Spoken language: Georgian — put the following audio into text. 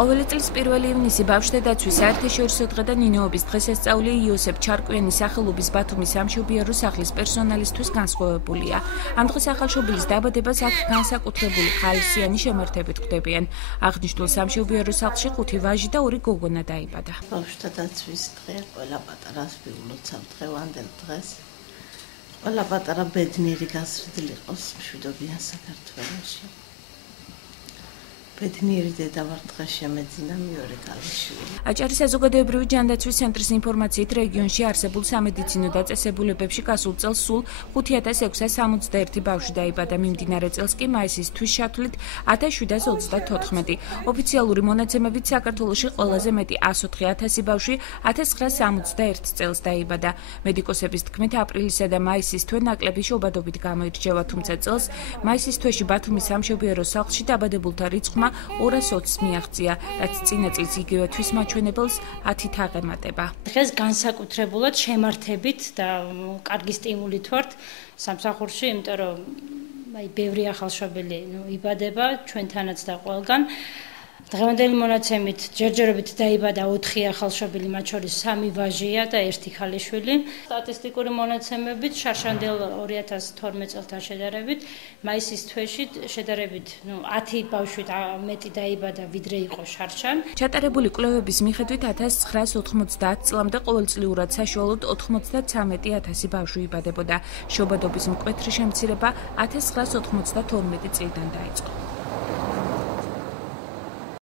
ყოველი წლის 1 ივნისი ბავშვთა დაცვის საერთაშორისო დღე და ნინოობის დღესასწაული იოსებ ჩარკვიანის სახელობის ბათუმის სამშობიარო სახლის პერსონალისთვის განსხვავებულია. ამ დღეს ახალშობილის დაბადებას აქ განსაკუთრებული ხალისიანი შემართებით ხვდებიან. აღნიშნულ სამშობიარო სახლში 5 ვაჟი და 2 გოგონა დაიბადა. ბავშვთა დაცვის დღე ყველა პატარას ვიულოცავ დღევანდელ დღეს. ყველა პატარა ბედნიერი გასრდილი იყოს მშვიდობიან საქართველოში. ბედნიერი დედა ვარ დღეს შემეძინა მეორე ქალიშვილი. აჭარის საზოგადოებრივი ჯანდაცვის ცენტრის ინფორმაციით რეგიონში არსებულ სამედიცინო დაწესებულებებში გასულ წელს სულ 5661 ბავშვი დაიბადა. მიმდინარე წელს კი მაისის თვის ჩათვლით 1734. ოფიციალური მონაცემებით საქართველოში ყველაზე მეტი 104,000 ბავშვი 1961 წელს დაიბადა. მედიკოსების თქმით აპრილისა და მაისის თვე ნაკლები შობადობით გამოირჩევა, თუმცა წელს მაისის თვეში ბათუმის სამშობიარო სახლში დაბადებულთა რიცხვმა 220-ს მიაღწია, რაც წინა წლის იგივე თვის მაჩვენებელს 10-ით აღემატება. დღეს განსაკუთრებულად შემართებით და კარგი სტიმულით ვართ სამსახურში, იმიტომ რომ ბევრი ახალშობილი იბადება ჩვენთანაც და ყველგან. დღევანდელი მონაცემით ჯერჯერობით დაიბადა 4 ახალშობილი, მათ შორის 3 ვაჟია და 1 ქალიშვილი. სტატისტიკური მონაცემებით შარშანდელ 2012 წელთან შედარებით მაისის თვეში შედარებით 10 ბავშვი მეტი დაიბადა, ვიდრე იყო შარშან. ჩატარებული კვლევების მიხედვით 1990 წლამდე ყოველწლიურად საშუალოდ 93,000 ბავშვი იბადებოდა. შობადობის მკვეთრი შემცირება 1992 წლიდან დაიწყო.